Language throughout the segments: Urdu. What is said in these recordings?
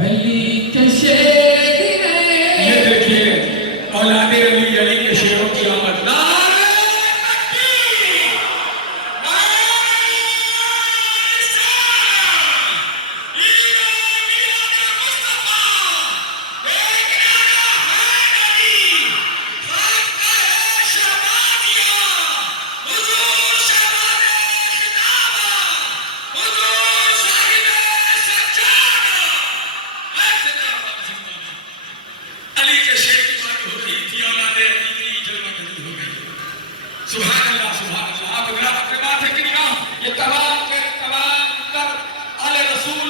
علی کے شیر ہیں۔ یہ دیکھیے اولاد علی، علی کے شیروں کی آمد۔ نعرہ تکبیر، نعرہ رسالت، ایمان میلاد مصطفیٰ، ایک نعرہ حیدری، خاکہ شہبازیہ، حضور شہباز خطابہ، حضور صاحب سجادہ۔ ایسے علی کے شیر کی بات ہو رہی تھی، اولاد علی کی جلوہ گری ہو گئی۔ سبحان اللہ سبحان اللہ۔ آپ اگر آپ کے بات ہے کہ نہیں، یہ تمام کے تمام تر آل رسول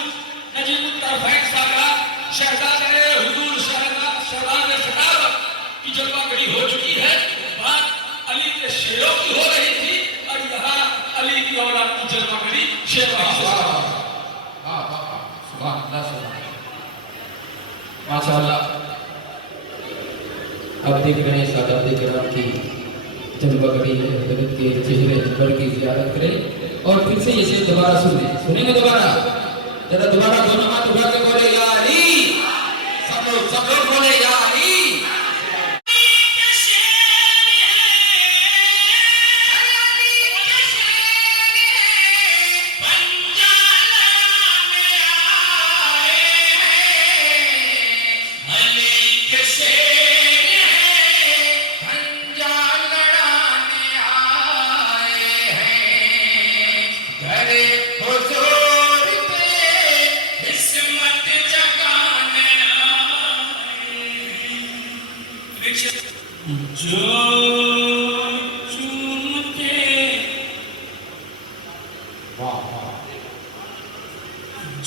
نجیب الطرفین سادات شہزادے حضور شہباز خطابت کی جلوہ گری ہو چکی ہے۔ بات علی کے شیروں کی ہو رہی تھی اور یہاں علی کی اولاد کی جلوہ گری شیر بھائی سے سبحان اللہ سبحان اللہ ماشاءاللہ۔ اب دیکھ رہے ہیں سادات کرام کی جلوہ گری ہے، حضرت کے چہرے پر کی زیارت کریں اور پھر سے یہ شعر دوبارہ سنیں گے دوبارہ، ذرا دوبارہ دونوں ہاتھ اٹھا کے بولے یا علی، سب لوگ بولے یا علی۔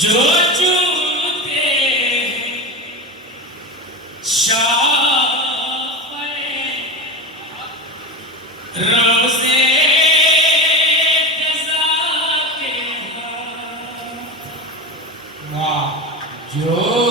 جو چومتے شاہ روزے جزا کے جو